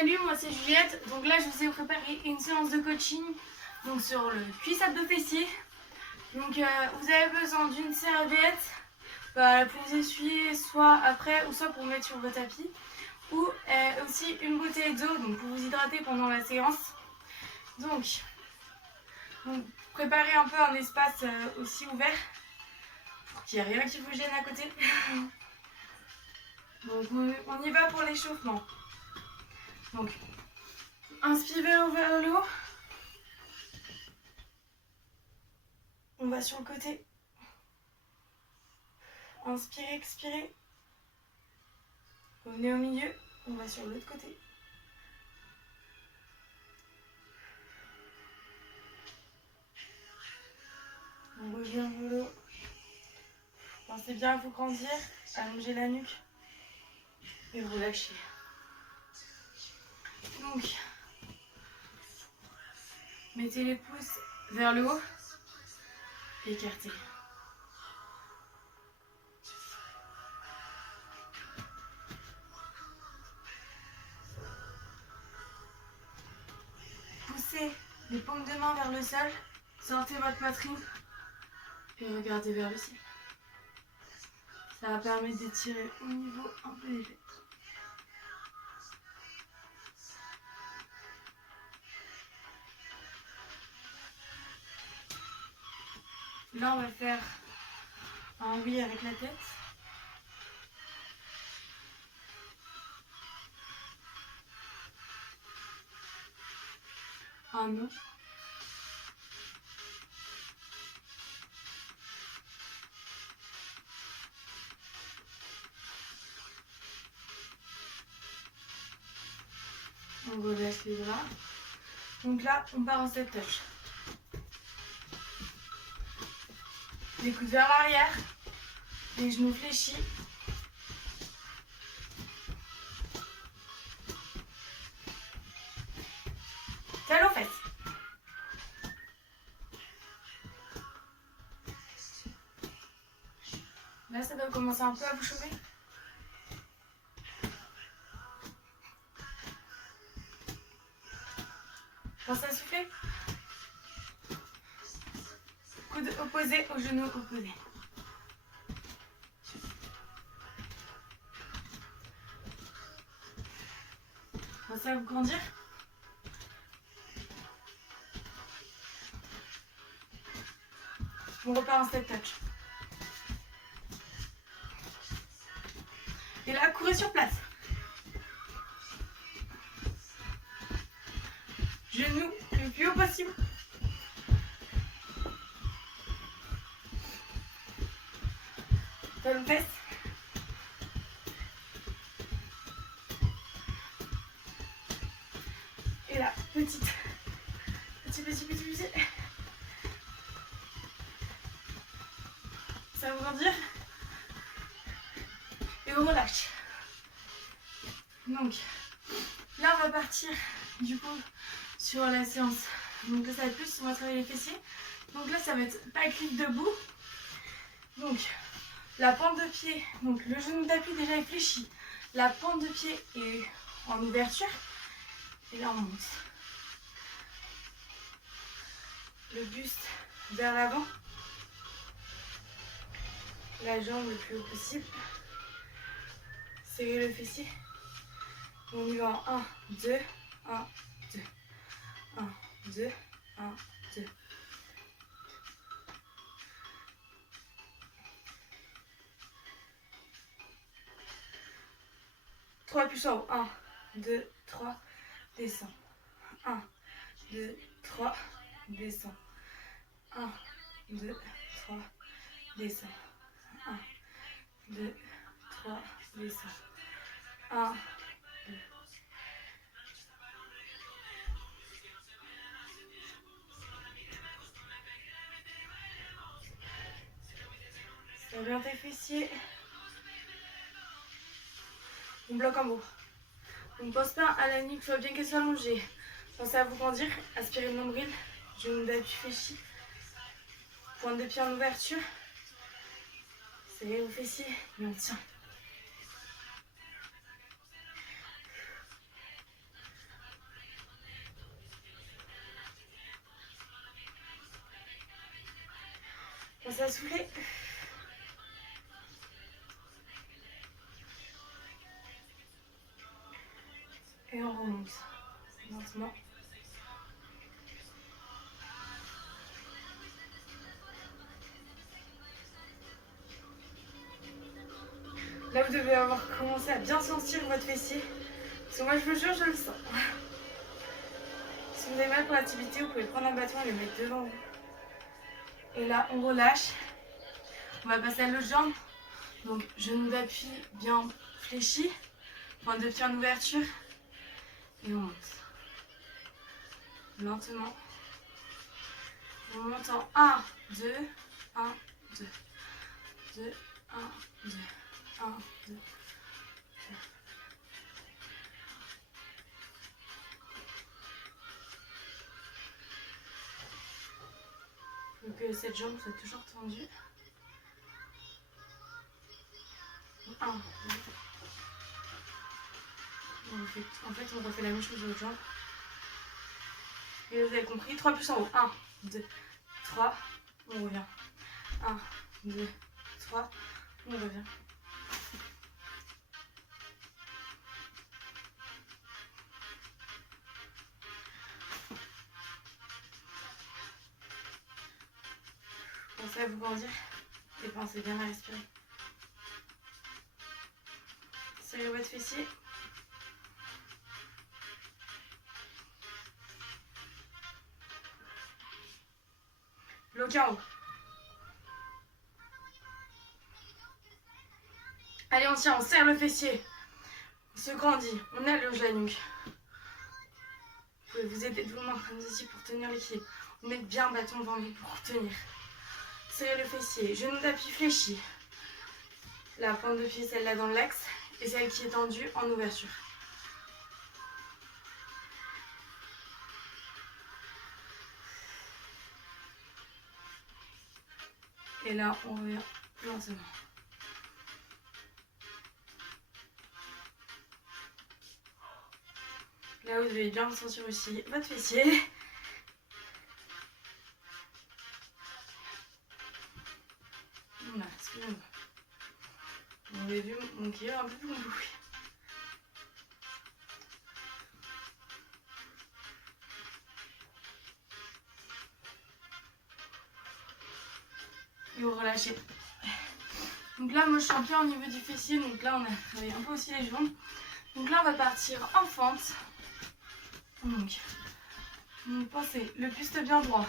Salut, moi c'est Juliette. Donc là, je vous ai préparé une séance de coaching donc sur le cuisse-abdos-fessier. Donc vous avez besoin d'une serviette pour vous essuyer soit après ou soit pour mettre sur votre tapis. Ou aussi une bouteille d'eau donc pour vous hydrater pendant la séance. Donc préparez un peu un espace aussi ouvert pour qu'il n'y ait rien qui vous gêne à côté. Donc on y va pour l'échauffement. Donc inspirez vers le haut. On va sur le côté. Inspirez, expirez. Revenez au milieu. On va sur l'autre côté. On revient vers le haut. Pensez bien à vous grandir, allonger la nuque et relâcher. Donc, mettez les pouces vers le haut, écartez. Poussez les paumes de main vers le sol, sortez votre poitrine et regardez vers le ciel. Ça va permettre d'étirer au niveau un peu des fesses. Là, on va faire un oui avec la tête. Un non. On relâche les bras. Donc là, on part en step touch. Les coudes vers l'arrière. Les genoux fléchis. Talons aux fesses. Là, ça doit commencer un peu à vous chauffer. Pensez à souffler. Coude opposé au genou opposé. Pensez à vous grandir. On repart en step touch. Et là, courez sur place. Genoux le plus haut possible. Talons fesses. Et là, petit. Ça va vous grandir. Et on relâche. Donc, là, on va partir du coup sur la séance. Donc là, ça va être plus, on va travailler les fessiers. Donc là, ça va être pas clic debout. Donc, la pointe de pied, donc le genou d'appui déjà est fléchi. La pointe de pied est en ouverture. Et là, on monte. Le buste vers l'avant. La jambe le plus haut possible. Serrez le fessier. On y va en 1, 2, 1, 2. 1, 2, 1, 2. Trois plus en haut. 1, 2, 3. Descends. 1, 2, 3. Descends. 1, 2, 3. Descends. 1, 2, 3. Descends. 1, 2. Serre bien tes fessiers. On bloque en haut. On ne pense pas à la nuque, il faut bien qu'elle soit allongée. Pensez à vous grandir, aspirez le nombril, genou d'appui fléchi, pointe de pied en ouverture. Serrez vos fessiers et on tient. Pensez à souffler. Et on remonte lentement. Là, vous devez avoir commencé à bien sentir votre fessier. Parce que moi, je vous jure, je le sens. Si vous avez mal pour l'activité, vous pouvez prendre un bâton et le mettre devant vous. Et là, on relâche. On va passer à l'autre jambe. Donc, genou d'appui bien fléchi. Pointe de pied en ouverture. Et on monte. Lentement. On monte en 1, 2, 1, 2, 2, 1, 2, 1, 2. Donc que cette jambe soit toujours tendue. 1, 2. En fait, on refait la même chose aux jambes. Et vous avez compris, 3 plus en haut. 1, 2, 3, on revient. 1, 2, 3, on revient. Pensez à vous grandir et pensez bien à respirer. Serrez votre fessier. Bloquez en haut. Allez, on tient, on serre le fessier. On se grandit, on allonge la nuque. Vous pouvez vous aider de vos mains comme ceci pour tenir l'équilibre. Mettez bien un bâton devant vous pour tenir. Serrez le fessier, genou d'appui fléchi. La pointe de pied, celle-là dans l'axe, et celle qui est tendue en ouverture. Et là, on revient lentement. Là, vous devez bien sentir aussi votre fessier. Voilà, excusez-moi. Vous avez vu mon pied un peu plus bouché. Et vous relâchez. Donc là, moi je suis bien au niveau du fessier. Donc là, on a travaillé un peu aussi les jambes. Donc là, on va partir en fente. Donc pensez, le buste bien droit.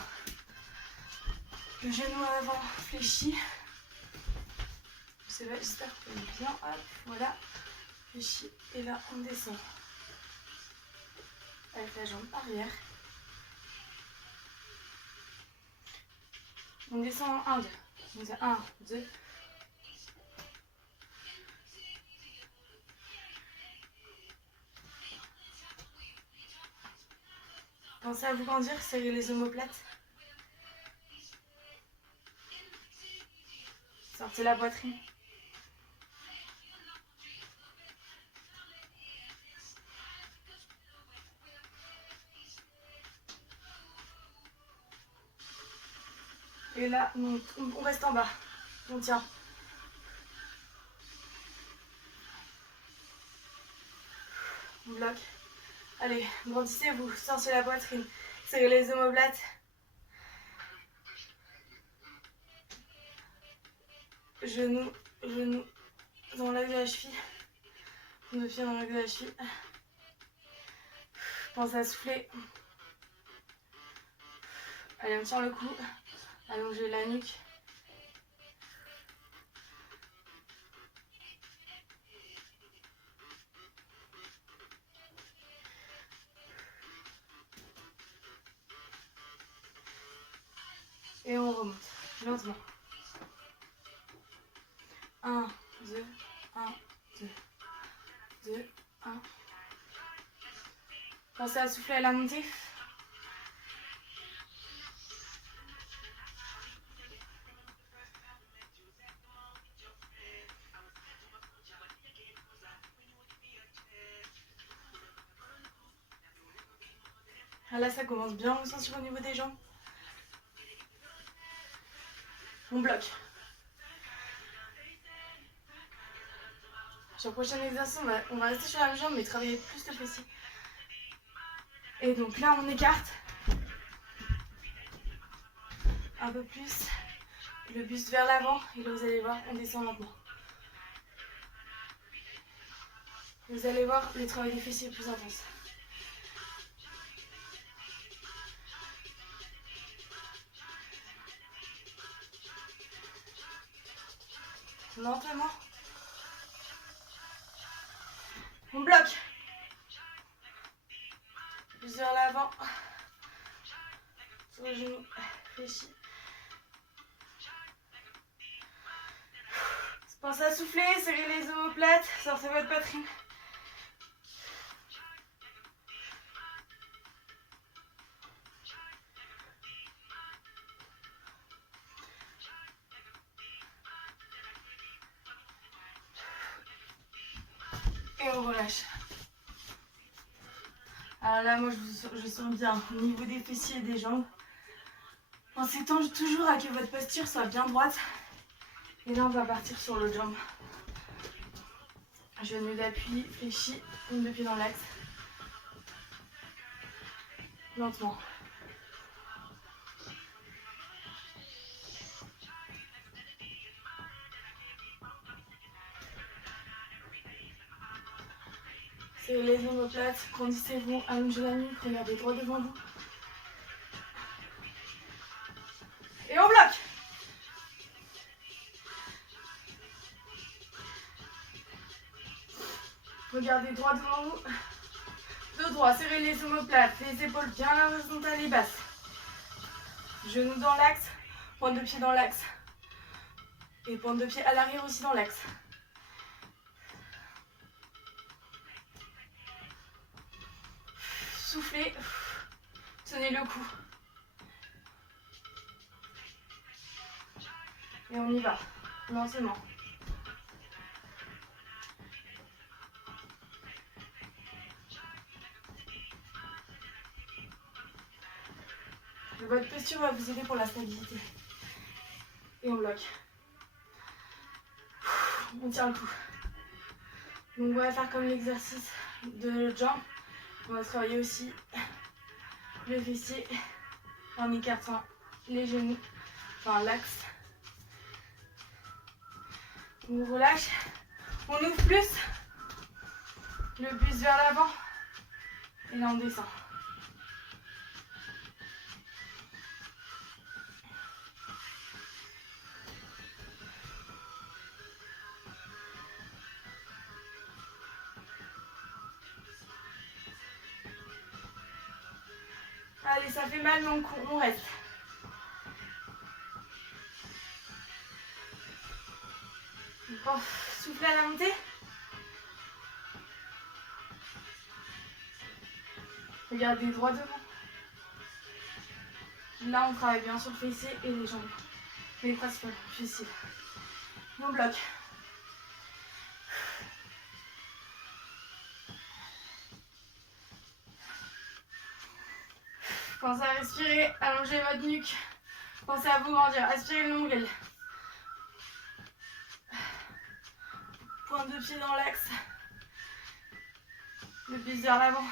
Le genou avant fléchi. J'espère que vous allez bien. Hop, voilà. Fléchi. Et là, on descend. Avec la jambe arrière. On descend en 1, 2. Donc c'est 1, 2. Pensez à vous grandir, serrez les omoplates. Sortez la poitrine. Et là, on reste en bas. On tient. On bloque. Allez, grandissez-vous, sortez la poitrine. Serrez les omoplates. Genoux dans l'axe de la cheville. Nos pieds dans l'axe de la cheville. Pensez à souffler. Allez, on tient le cou. Allongez la nuque. Et on remonte, lentement. 1, 2, 1, 2, 2, 1. Pensez à souffler à la montée. Ah là, ça commence bien à ressentir au niveau des jambes. On bloque. Sur le prochain exercice, on va rester sur la même jambe mais travailler plus le fessier. Et donc là, on écarte. Un peu plus. Le buste vers l'avant. Et là, vous allez voir, on descend lentement. Vous allez voir le travail des fessiers est plus intense. Lentement. On bloque. Plus vers l'avant. Sur le genou. Fléchi. Pensez à souffler, serrez les omoplates, sortez votre poitrine. Et on relâche. Alors là, moi, je sens bien au niveau des fessiers et des jambes. Pensez toujours à que votre posture soit bien droite. Et là, on va partir sur l'autre jambe. Genou d'appui, fléchi, paume de pied dans l'axe. Lentement. Serrez les omoplates, grandissez-vous, allongez la nuque, regardez droit devant vous. Et on bloque. Regardez droit devant vous. Dos droit, serrez les omoplates, les épaules bien horizontales et basses. Genoux dans l'axe, pointe de pied dans l'axe. Et pointe de pied à l'arrière aussi dans l'axe. Soufflez, tenez le cou. Et on y va, lentement. Votre posture va vous aider pour la stabilité. Et on bloque. On tient le coup. Donc on va faire comme l'exercice de jambe. On va travailler aussi le fessier en écartant les genoux, enfin l'axe. On relâche. On ouvre plus. Le buste vers l'avant. Et là on descend. Allez, ça fait mal, mais on reste. Bon, soufflez à la montée. Regardez droit devant. Là, on travaille bien sur le fessier et les jambes. Mais principalement fessier. On bloque. Pensez à respirer, allongez votre nuque. Pensez à vous grandir, aspirez le nombril. Pointe de pied dans l'axe. Le buste vers l'avant.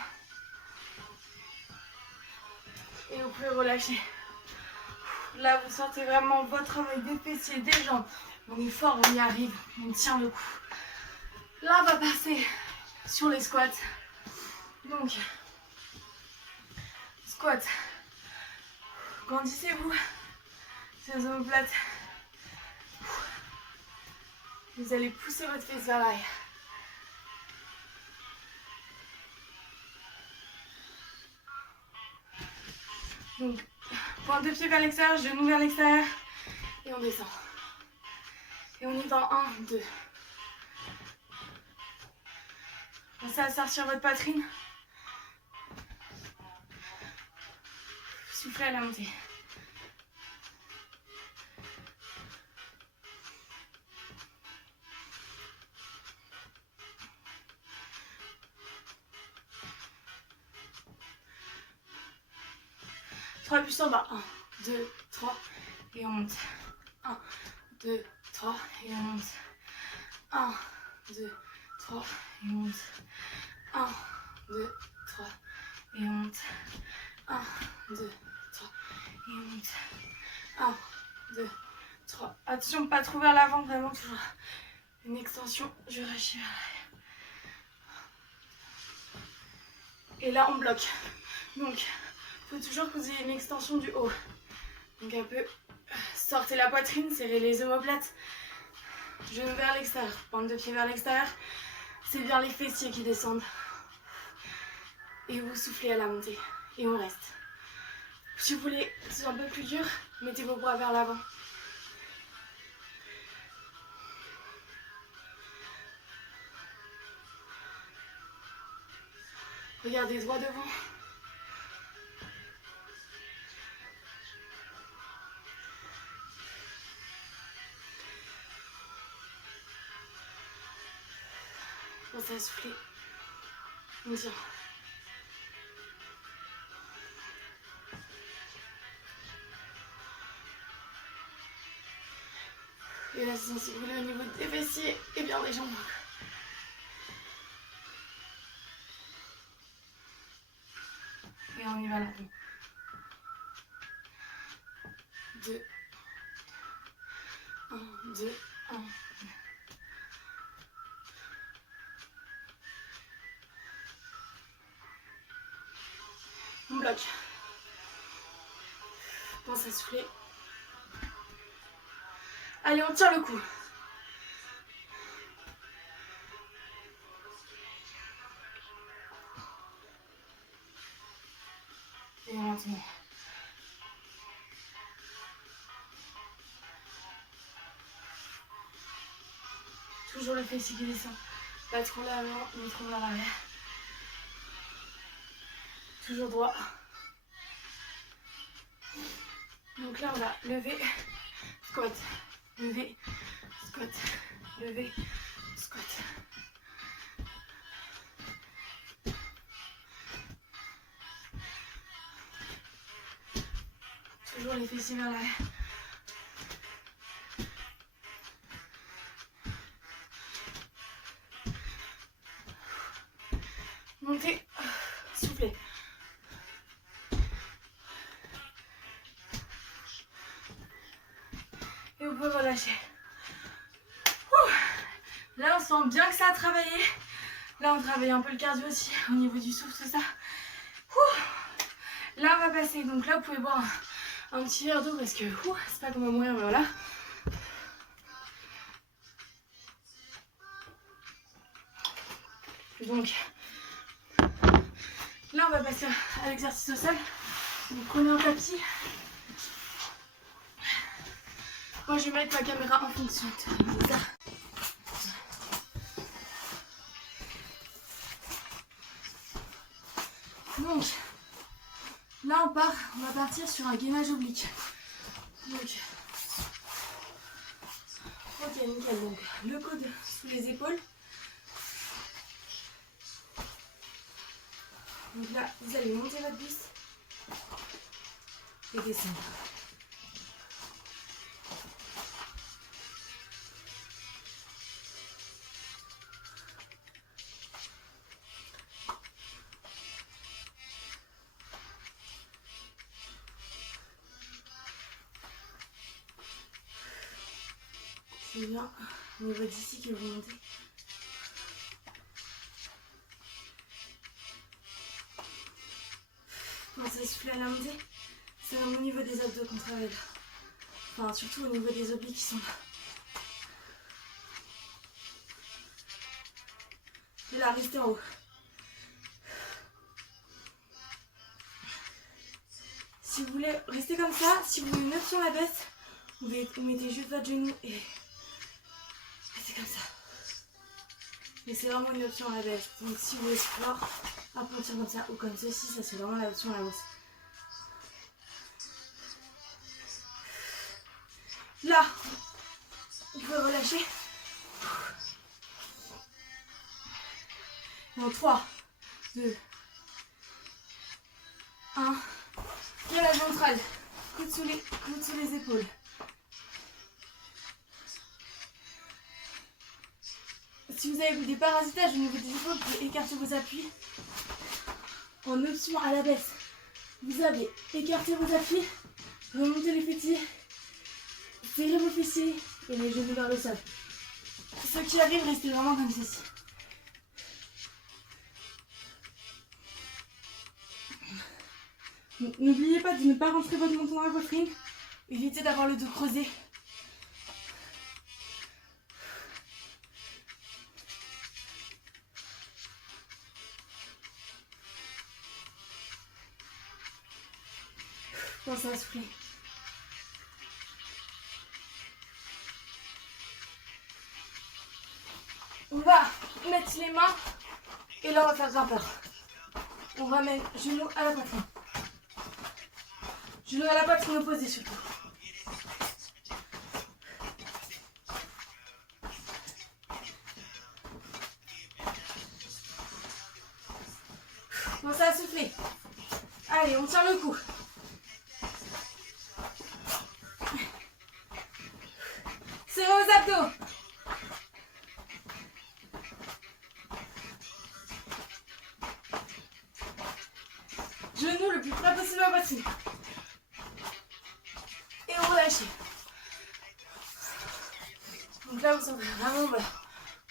Et vous pouvez relâcher. Là, vous sentez vraiment votre travail des fessiers, des jambes. On est fort, on y arrive, on tient le coup. Là, on va passer sur les squats. Donc, squat. Grandissez-vous. Ces omoplates. Vous allez pousser votre fesse vers l'arrière. Donc, pointe de pied vers l'extérieur, genou vers l'extérieur. Et on descend. Et on y va, 1, 2. Pensez à sortir votre poitrine. Soufflez à la montée. Trois plus en bas. 1, 2, 3. Et on monte. 1, 1, 2, 3 et on monte. 1, 2, 3 et on monte. 1, 2, 3 et on monte. 1, 2, 3 et on monte. 1, 2, 3. Attention, pas trop vers l'avant, vraiment toujours une extension du rachis vers l'arrière. Et là, on bloque. Donc, il faut toujours que vous ayez une extension du haut. Donc un peu, sortez la poitrine, serrez les omoplates. Genoux vers l'extérieur, pointe de pied vers l'extérieur. C'est bien les fessiers qui descendent. Et vous soufflez à la montée. Et on reste. Si vous voulez que ce soit un peu plus dur, mettez vos bras vers l'avant. Regardez droit devant. Pensez à souffler. On tient. Et là, c'est si vous voulez au niveau des fessiers et bien des jambes. Et on y va là. 2, 1, 2, 1. On bloque. Pense à souffler. Allez, on tire le cou. Et maintenant. Toujours le fessier qui descend. Pas trop l'avant, ni trop vers l'arrière. Toujours droit. Donc là, on va lever, squat, lever, squat, lever, squat. Toujours les fessiers vers l'arrière. Montez, soufflez. Et vous pouvez relâcher. Là, on sent bien que ça a travaillé. Là, on travaille un peu le cardio aussi au niveau du souffle, tout ça. Là, on va passer. Donc là, vous pouvez boire un petit verre d'eau parce que c'est pas qu'on va mourir, mais voilà. Donc là, on va passer à l'exercice au sol. Vous prenez un tapis. Moi, je vais mettre ma caméra en fonction de ça. Donc, là, on va partir sur un gainage oblique. Donc, ok, nickel. Donc, le coude sous les épaules. Donc là, vous allez monter votre buste et descendre. C'est bien au niveau d'ici que vous montez. Pensez à souffler à la montée. C'est vraiment au niveau des abdos qu'on travaille là. Enfin, surtout au niveau des obliques qui sont là. Et là, restez en haut. Si vous voulez rester comme ça, si vous voulez une option à baisse, vous mettez juste votre genou et restez comme ça. Mais c'est vraiment une option à la baisse. Donc si vous voulez pouvoir appentir comme ça ou comme ceci, ça c'est vraiment l'option à la hausse. Là, vous pouvez relâcher. Donc 3, 2, 1. Gainage ventral. Coude sous les épaules. si vous avez des parasitages au niveau des épaules, vous pouvez écarter vos appuis. En option à la baisse, vous avez écarté vos appuis, remontez les fessiers, serrez vos fessiers et les genoux vers le sol. Ceux qui arrivent, restez vraiment comme ceci. N'oubliez pas de ne pas rentrer votre menton dans la poitrine. Évitez d'avoir le dos creusé. Pensez à souffler. On va mettre les mains et là on va faire grimpeur. On ramène genoux à la poitrine. Genoux à la poitrine opposée surtout. Pensez à souffler. Allez, on tire le cou. Serrez aux abdos. Genoux le plus près possible à la poitrine. Et on relâche. Donc là, vous sentez vraiment bas.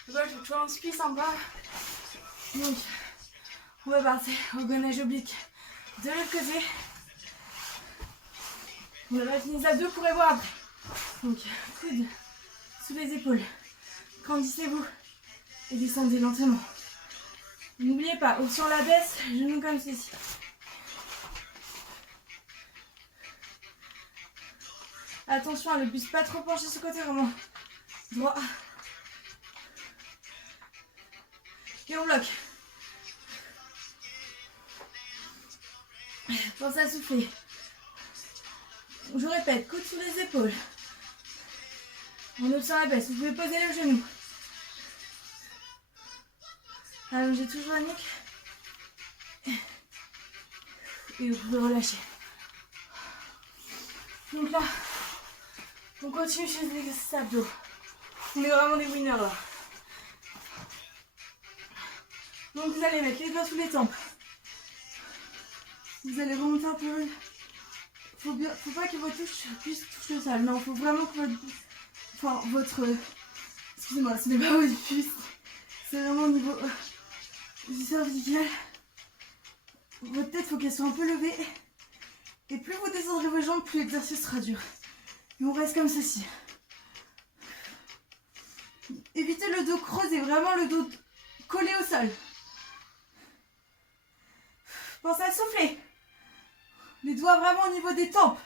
Là, je fais toujours un split sympa. Donc, on va passer au gainage oblique de l'autre côté. On va finir les abdos pour les voir après. Donc, coude sous les épaules. Grandissez-vous et descendez lentement. N'oubliez pas, option la baisse, genoux comme ceci. Attention à ne plus pas trop pencher ce côté, vraiment droit. Et on bloque. Pensez à souffler. Je répète, coude sous les épaules. En option à la baisse, vous pouvez poser le genou. Allongez toujours la nuque. Et vous pouvez relâcher. Donc là, on continue chez les exercices abdos. On est vraiment des winners là. Donc vous allez mettre les doigts sous les tempes. Vous allez remonter un peu. Faut pas que votre puisse toucher le sol. Non, faut vraiment que votre... Excusez-moi, ce n'est pas votre puce. C'est vraiment au niveau du cervical. Votre tête, faut qu'elle soit un peu levée. Et plus vous descendrez vos jambes, plus l'exercice sera dur. Et on reste comme ceci. Évitez le dos creusé, vraiment le dos collé au sol. Pensez à souffler. Les doigts vraiment au niveau des tempes.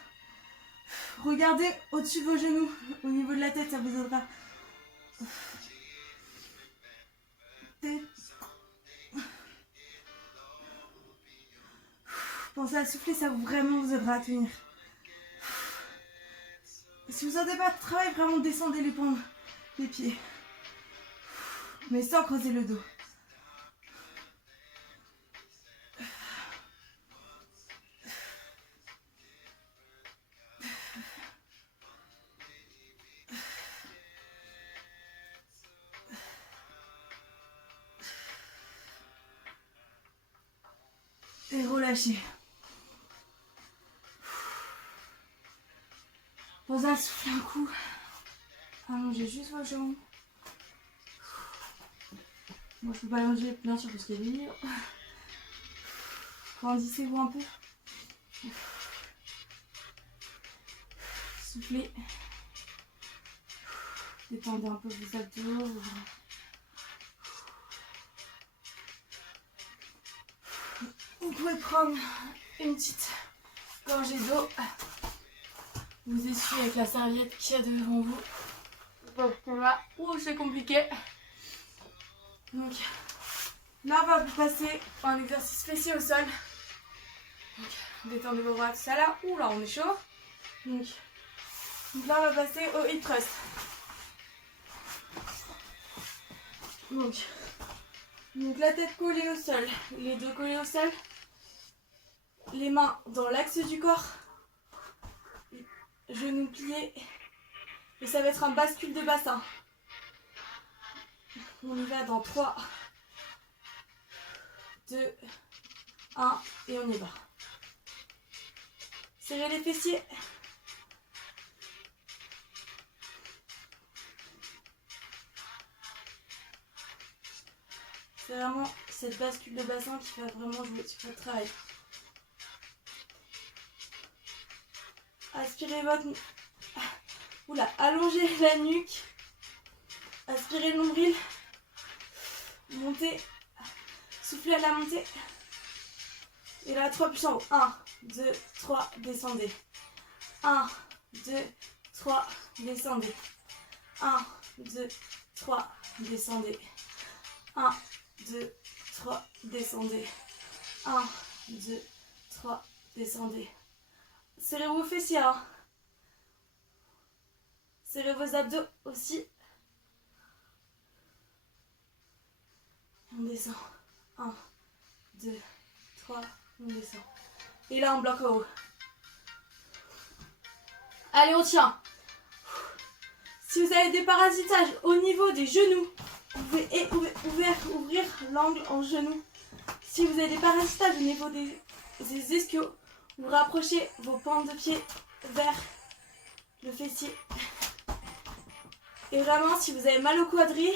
Regardez au-dessus de vos genoux, au niveau de la tête, ça vous aidera. Tête. Pensez à souffler, ça vraiment vous aidera à tenir. Si vous ne sentez pas de travail, vraiment descendez les paumes des pieds. Mais sans creuser le dos. Et relâchez. Posez à souffler un coup. Allongez juste vos jambes. Moi je peux pas allonger bien sûr parce qu'il y a des murs. Grandissez-vous un peu. Soufflez. Détendez un peu vos abdos. Vous pouvez prendre une petite gorgée d'eau. Vous essuyez avec la serviette qu'il y a devant vous. Parce que là, c'est compliqué. Donc là, on va passer un exercice fessier au sol. Donc, détendez vos bras, tout ça là. Ouh là, on est chaud. Donc là, on va passer au hip thrust. Donc la tête collée au sol, les dos collés au sol. Les mains dans l'axe du corps. Genoux pliés. Et ça va être un bascule de bassin. On y va dans 3, 2, 1 et on y va. Serrez les fessiers. C'est vraiment cette bascule de bassin qui va vraiment jouer sur votre travail. Aspirez votre... Oula, allongez la nuque. Aspirez le nombril. Montez. Soufflez à la montée. Et là, 3 plus en haut. 1, 2, 3, descendez. 1, 2, 3, descendez. 1, 2, 3, descendez. 1, 2, 3, descendez. 1, 2, 3, descendez. Serrez vos fessiers. Hein. Serrez vos abdos aussi. On descend. 1, 2, 3, on descend. Et là, on bloque en haut. Allez, on tient. Si vous avez des parasitages au niveau des genoux, vous pouvez ouvrir l'angle en genou. Si vous avez des parasitages au niveau des ischios, vous rapprochez vos pointes de pied vers le fessier. Et vraiment, si vous avez mal au quadri,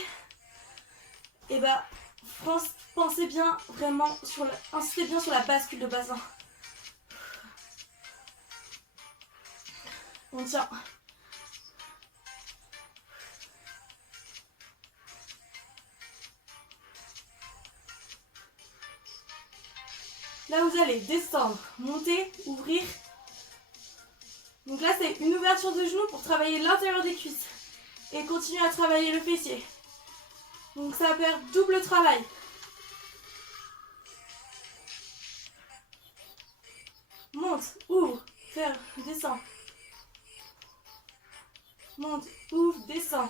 et ben, pensez bien vraiment insistez bien sur la bascule de bassin. On tient. Là, vous allez descendre, monter, ouvrir. Donc là, c'est une ouverture de genou pour travailler l'intérieur des cuisses. Et continuer à travailler le fessier. Donc ça va faire double travail. Monte, ouvre, ferme, descend. Monte, ouvre, descend.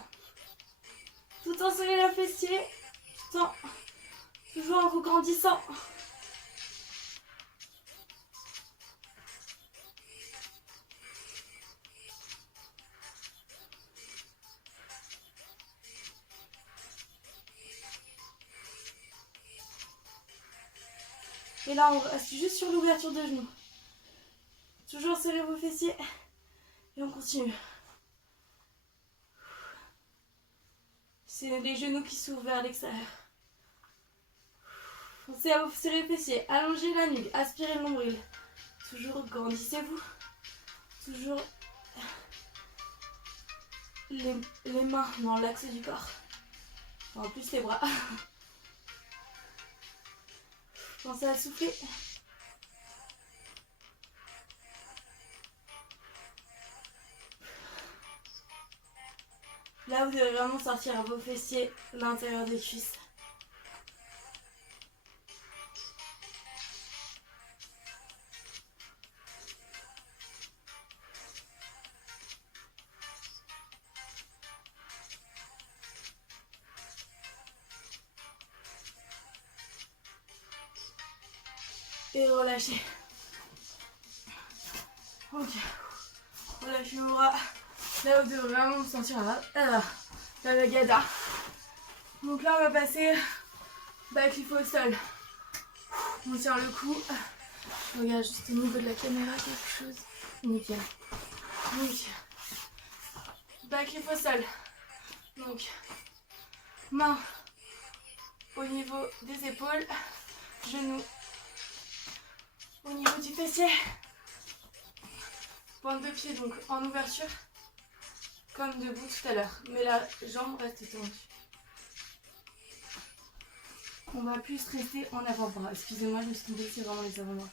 Tout en serrant le fessier, toujours en vous grandissant. Et là, on reste juste sur l'ouverture de genoux. Toujours serrer vos fessiers. Et on continue. C'est les genoux qui s'ouvrent vers l'extérieur. Pensez à vous serrer les fessiers. Allongez la nuque. Aspirez le nombril. Toujours grandissez-vous. Toujours les mains dans l'axe du corps. En plus les bras. Pensez à souffler. Là, vous devez vraiment sortir vos fessiers, l'intérieur des cuisses. Et relâchez. Ok. Relâchez vos bras. Là, vous devez vraiment vous sentir la vagada. Donc là, on va passer back lift au sol. On tient le cou. Je regarde juste au niveau de la caméra quelque chose. Nickel. Donc, back lift au sol. Donc, main au niveau des épaules, genoux au niveau du fessier. Pointe de pied donc en ouverture, comme debout tout à l'heure. Mais la jambe reste tendue. On va plus rester en avant-bras. Excusez-moi, je me suis tombée, c'est vraiment les avant-bras.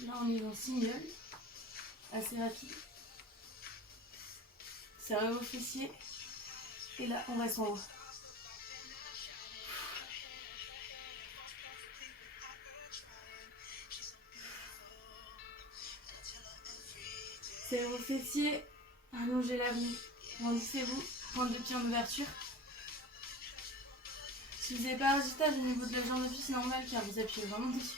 Là, on est en single, assez rapide. Serrez vos fessiers. Et là, on reste en haut. Serrez vos fessiers. Allongez la nuque. Grandissez-vous. Pointe de pied en ouverture. Si vous n'avez pas un agitage au niveau de la jambe de pied, c'est normal car vous appuyez vraiment dessus.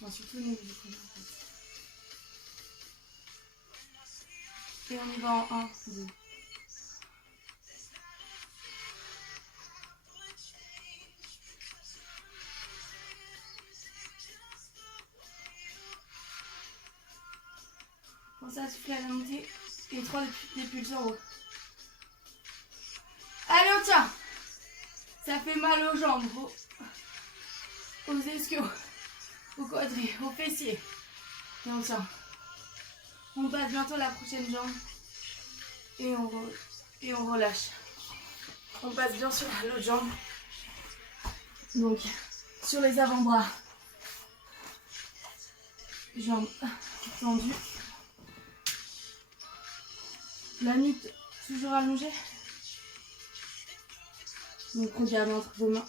Enfin, surtout au niveau du côlon en fait. Et on y va en 1, 2. Pensez à souffler à la montée et 3 des pulses en haut. Allez, on tient. Ça fait mal aux jambes, aux ischios, aux quadris, aux fessiers. Et on tient. On passe bientôt la prochaine jambe. Et on relâche. On passe bien sûr à l'autre jambe. Donc, sur les avant-bras. Jambes tendues. La nuque toujours allongée. Donc, regardez entre vos mains.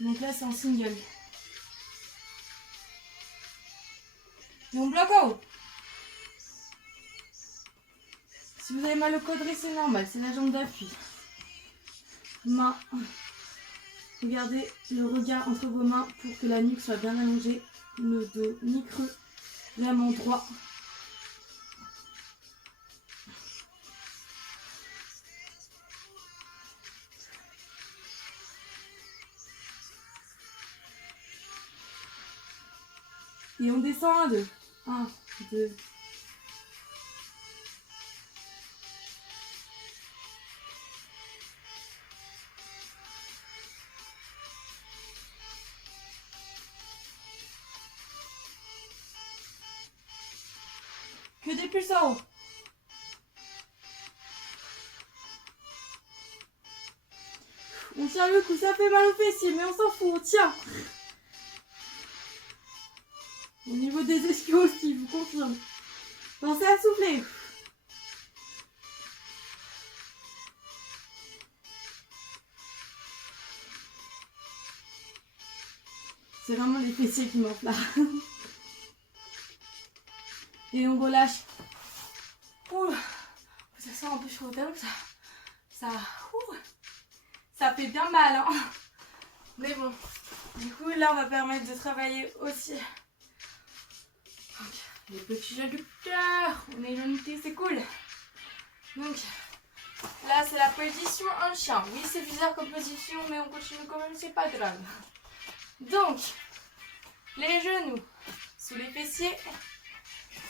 Donc là, c'est en single. Et on bloque en haut. Si vous avez mal au quadri, c'est normal. C'est la jambe d'appui. Main. Regardez le regard entre vos mains pour que la nuque soit bien allongée. Le dos ni creux. Vraiment droit. Et on descend 1, 2. 1, 2. Que des pulses en haut. On tient le coup, ça fait mal aux fessiers, mais on s'en fout, on tient. Au niveau des ischios aussi, je vous confirme. Pensez à souffler. C'est vraiment les fessiers qui m'enflent là. Et on relâche. Ouh, ça sent un peu chaud au talon, ça fait bien mal, hein. Mais bon, du coup là on va permettre de travailler aussi les petits adducteurs. On est unité, c'est cool. Donc là c'est la position en chien. Oui, c'est bizarre comme position, mais on continue quand même, c'est pas grave. Donc les genoux sous les fessiers,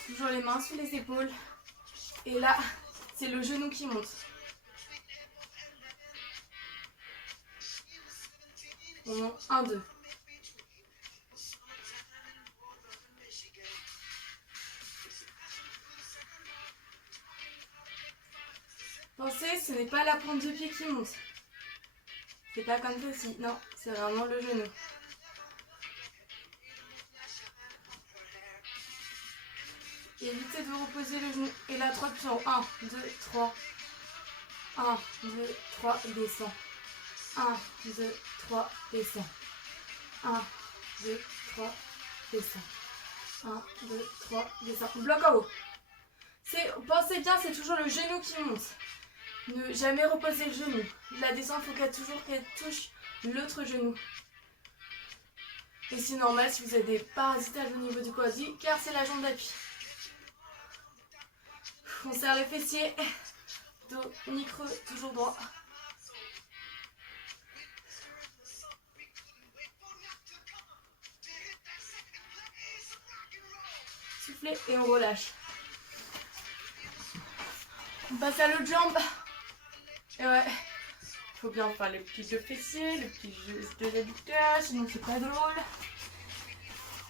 toujours les mains sous les épaules. Et là c'est le genou qui monte. On monte 1, 2. Pensez, ce n'est pas la pointe de pied qui monte. C'est pas comme ceci. Non, c'est vraiment le genou. Évitez de vous reposer le genou. Et là, 3 pieds en haut. 1, 2, 3. 1, 2, 3, descend. 1, 2, 3, descend. 1, 2, 3, descend. 1, 2, 3, descend. On bloque en haut. Pensez bien, c'est toujours le genou qui monte. Ne jamais reposer le genou. La descente, il faut toujours qu'elle touche l'autre genou. Et c'est normal si vous avez des parasitages au niveau du quadri, car c'est la jambe d'appui. On serre les fessiers. Dos ni creux, toujours droit. Soufflez et on relâche. On passe à l'autre jambe. Et ouais, il faut bien faire les petits jeux fessiers, les petits jeux de adducteurs, sinon c'est pas drôle.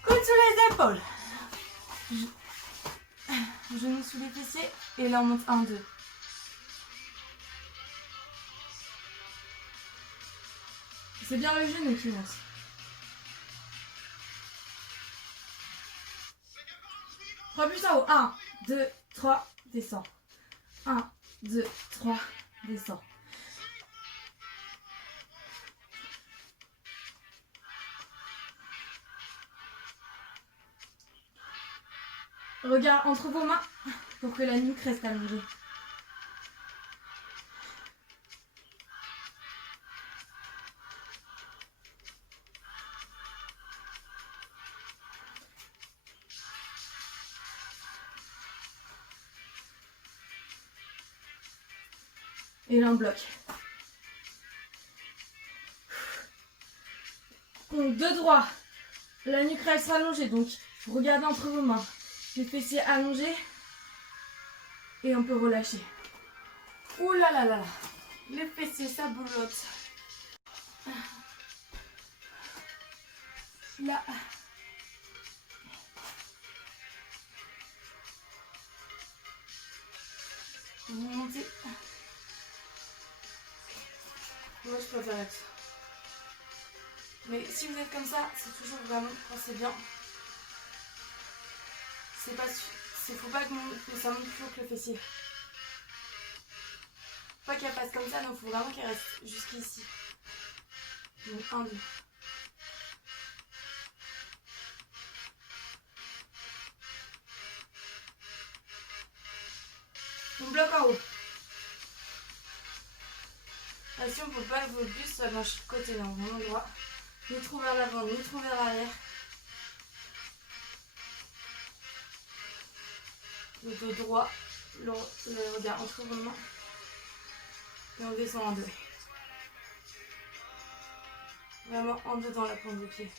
Coude sous les épaules. Genoux sous les fessiers. Et là on monte 1, 2. C'est bien le genou qui monte. Trois plus en haut. 1, 2, 3, descend. 1, 2, 3, descend. Regarde entre vos mains pour que la nuque reste allongée. Et là on bloque. Donc deux droits. La nuque reste allongée, donc vous regardez entre vos mains. Les fessiers allongés. Et on peut relâcher. Ouh là là là là. Les fessiers, ça boulotte. Là. Vous montez. Moi je préfère être. Mais si vous êtes comme ça, c'est toujours vraiment quand c'est bien. C'est pas. Faut pas que ça monte plus haut que le fessier. Pas qu'elle passe comme ça, donc il faut vraiment qu'elle reste jusqu'ici. Donc 1, 2. On bloque en haut. Attention pour pas que votre buste soit dans chaque côté, dans le même endroit. Ni trop vers l'avant, ni trop vers l'arrière. Le dos droit, le regard entre vos mains. Et on descend en deux. Vraiment en deux dans la pointe des pieds.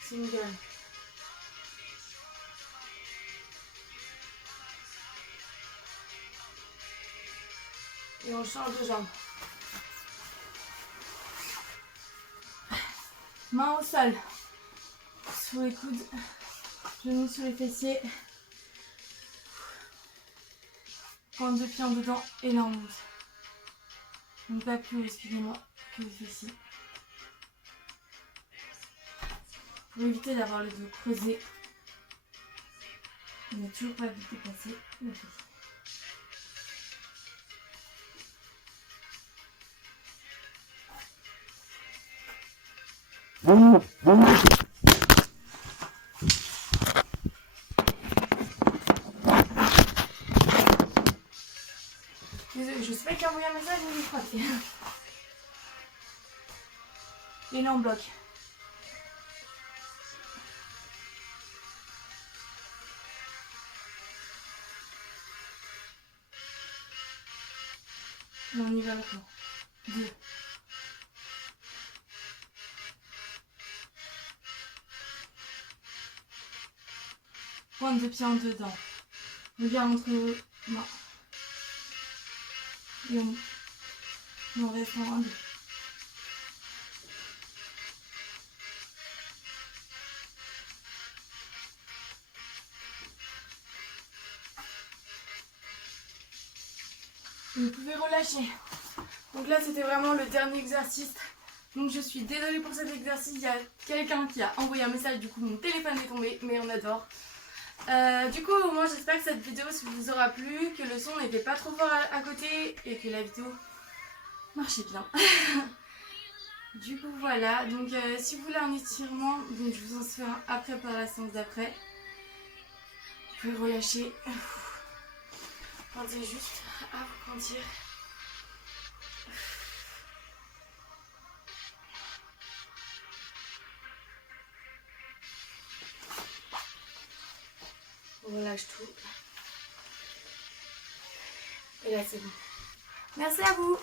Single. Et on change de jambe. Main au sol. Sous les coudes. Genoux sur les fessiers. Pointe de pied en dedans. Et là on monte. Donc pas plus haut, excusez-moi, que les fessiers. Pour éviter d'avoir le dos creusé. On n'a toujours pas vite dépassé le fessier. Désolée, je sais pas qui a envoyé un message, mais je crois que et là on bloque. Et on y va maintenant. 2. Pointe de pied en dedans. Regarde entre nos mains. Et on reste en 1, 2. Vous pouvez relâcher. Donc là c'était vraiment le dernier exercice. Donc je suis désolée pour cet exercice. Il y a quelqu'un qui a envoyé un message, du coup mon téléphone est tombé, mais on adore. Du coup moi j'espère que cette vidéo vous aura plu, que le son n'était pas trop fort à côté et que la vidéo marchait bien. Du coup voilà, donc si vous voulez un étirement, donc je vous en fais un après par la séance d'après. Vous pouvez relâcher. Pensez juste à vous sentir. On relâche tout. Et là c'est bon. Merci à vous.